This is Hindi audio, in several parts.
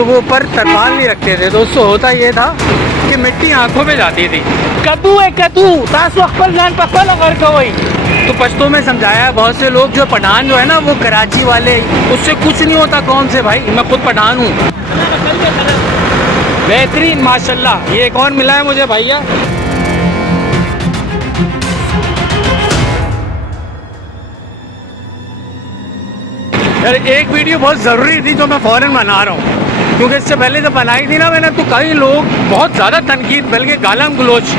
तो वो ऊपर तरपाल नहीं रखते थे, तो उससे होता ये था कि मिट्टी आंखों पे जाती थी। कद्दू है कद्दू तास वक्त पर जान पकड़ अगर कोई तो पश्तो में समझाया है बहुत से लोग, जो पठान जो है ना वो कराची वाले, उससे कुछ नहीं होता। कौन से भाई, मैं खुद पठान हूँ। बेहतरीन माशाल्लाह। ये एक और मिला है मुझे भैया। यार एक वीडियो बहुत ज़रूरी थी जो मैं फ़ौरन बना रहा हूँ, क्योंकि इससे पहले जब बनाई थी ना मैंने, तो कई लोग बहुत ज़्यादा तनकीद, बल्कि गालम गलोच,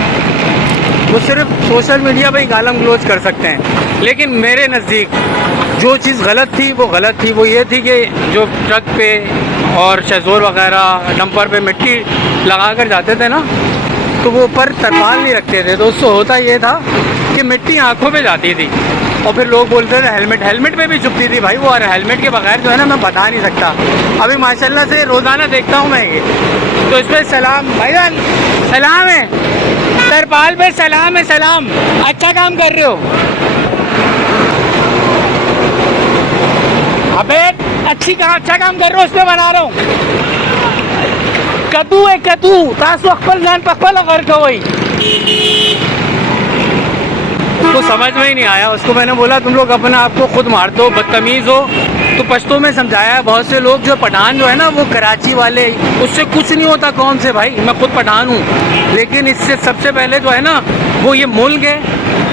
वो सिर्फ सोशल मीडिया पे ही गालम गलोच कर सकते हैं। लेकिन मेरे नज़दीक जो चीज़ गलत थी वो गलत थी। वो ये थी कि जो ट्रक पे और शेज़ोर वगैरह डंपर पे मिट्टी लगा कर जाते थे ना, तो वो ऊपर तरपाल नहीं रखते थे, तो उससे होता ये था कि मिट्टी आंखों पे जाती थी। और फिर लोग बोलते थे हेलमेट पे भी चुभती थी भाई वो, और हेलमेट के बगैर जो है ना मैं बता नहीं सकता। अभी माशाल्लाह से रोज़ाना देखता हूँ मैं ये, तो इस पर सलाम भाईजान, सलाम है तरपाल पे, सलाम है, सलाम। अच्छा काम कर रहे हो। अबे अच्छा काम कर रहे हो, उस पे बना रहा हूँ। कद्दू है कद्दू तास वक्त पर जान पकड़ अगर कोई। उसको समझ में ही नहीं आया। उसको मैंने बोला तुम लोग अपने आप को खुद मार दो, बदतमीज़ हो। तो पश्तो में समझाया है बहुत से लोग, जो पठान जो है ना वो कराची वाले, उससे कुछ नहीं होता। कौन से भाई, मैं खुद पठान हूँ। लेकिन इससे सबसे पहले जो है ना वो ये मुल्क है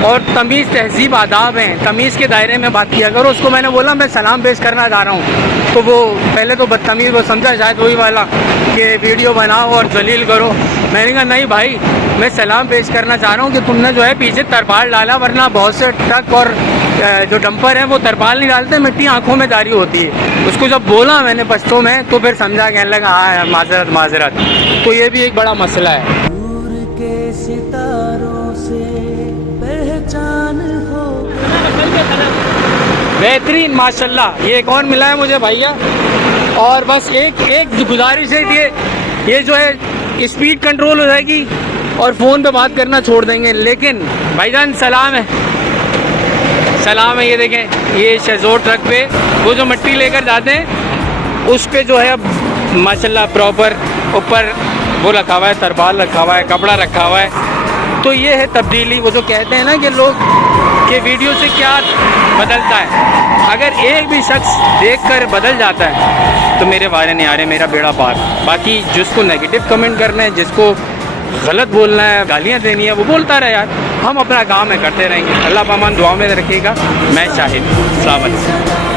और तमीज़ तहजीब आदाब हैं, तमीज़ के दायरे में बात किया करो। उसको मैंने बोला मैं सलाम पेश करना चाह रहा हूँ, तो वो पहले तो बदतमीज़, वो समझा शायद वही वाला कि वीडियो बनाओ और जलील करो। मैंने कहा नहीं भाई, मैं सलाम पेश करना चाह रहा हूँ कि तुमने जो है पीछे तरपाल डाला, वरना बहुत से ट्रक और जो डंपर हैं वो तरपाल नहीं डालते, मिट्टी आंखों में जारी होती है। उसको जब बोला मैंने पश्तो में, तो फिर समझा, कहने लगा हाँ माजरत माजरत। तो ये भी एक बड़ा मसला है। दूर के सितारों से पहचान हो बेहतरीन माशाल्लाह। ये एक और मिला है मुझे भैया। और बस एक गुजारिश है कि ये जो है स्पीड कंट्रोल हो जाएगी और फ़ोन पे बात करना छोड़ देंगे। लेकिन भाईजान सलाम है, सलाम है। ये देखें, ये शेज़ोर ट्रक पे वो जो मिट्टी लेकर जाते हैं, उस पे जो है अब माशाल्लाह प्रॉपर ऊपर वो रखा हुआ है, तरपाल रखा हुआ है, कपड़ा रखा हुआ है। तो ये है तब्दीली। वो जो कहते हैं ना कि लोग के वीडियो से क्या बदलता है, अगर एक भी शख्स देखकर बदल जाता है तो मेरे बारे नहीं आ रहे, मेरा बेड़ा पार। बाकी जिसको नेगेटिव कमेंट करना है, जिसको गलत बोलना है, गालियाँ देनी है, वो बोलता रहे यार। हम अपना काम है करते रहेंगे। अल्लाह पामान दुआ में रखिएगा। मैं शाहिद। अस्सलाम वालेकुम।